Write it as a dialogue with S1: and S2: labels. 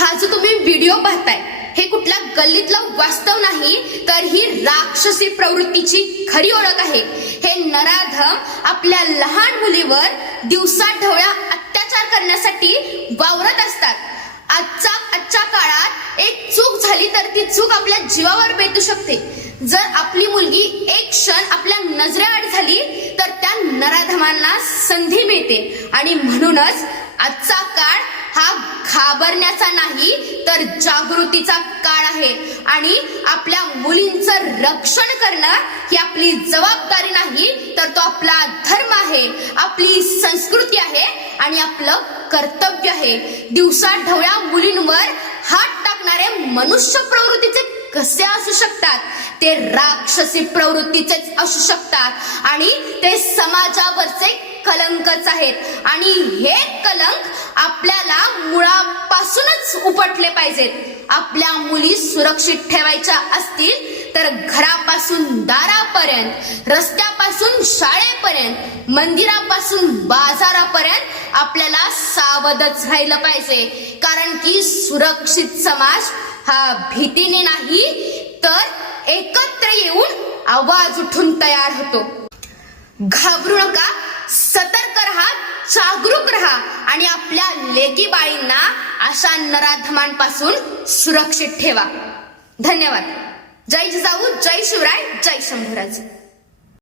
S1: हा जो तुम्ही व्हिडिओ पाहताय हे कुठल्या गल्लीतलं वास्तव नाही तर ही राक्षसी प्रवृत्तीची खरी ओळख आहे. हे नराधम आपल्या लहान मुलीवर दिवसा ढवळ्या अत्याचार करण्यासाठी वावरत असतात. आजच्या आजच्या काळात एक चूक झाली तर ती चूक आपल्या जीवावर बेतू शकते. जर आपली मुलगी एक क्षण आपल्या नजरेआड झाली तर त्या नराधमांना संधी मिळते. आणि म्हणूनच आजचा काळ हा घाबरण्याचा नाही तर जागृतीचा काळ आहे. आणि आपल्या मुलींचं रक्षण करणं ही आपली जबाबदारी नाही तर तो आपला धर्म आहे आपली संस्कृती आहे आणि आपलं कर्तव्य आहे. दिवसा ढवळ्या मुलींवर हात टाकणारे मनुष्य प्रवृत्तीचे कसे असू शकतात? ते राक्षसी प्रवृत्तीचेच असू शकतात. आणि ते समाजावरचे कलंकच आहेत. आणि हे कलंक उपटले पाहिजेत आपल्या मुली सुरक्षित ठेवायच्या असतील तर घरापासून दारापर्यंत रस्त्यापासून शाळेपर्यंत मंदिरापासून बाजारापर्यंत आपल्याला सावधच राहिलं पाहिजे. कारण की सुरक्षित समाज हा भीतीने नाही तर एकत्र येऊन आवाज उठून तयार होतो. घाबरू नका. सत जागरूक आणि आपल्या लेकी बाळींना अशा नराधमांपासून सुरक्षित ठेवा. धन्यवाद. जय जिजाऊ जय शिवराय जय शंभूराज.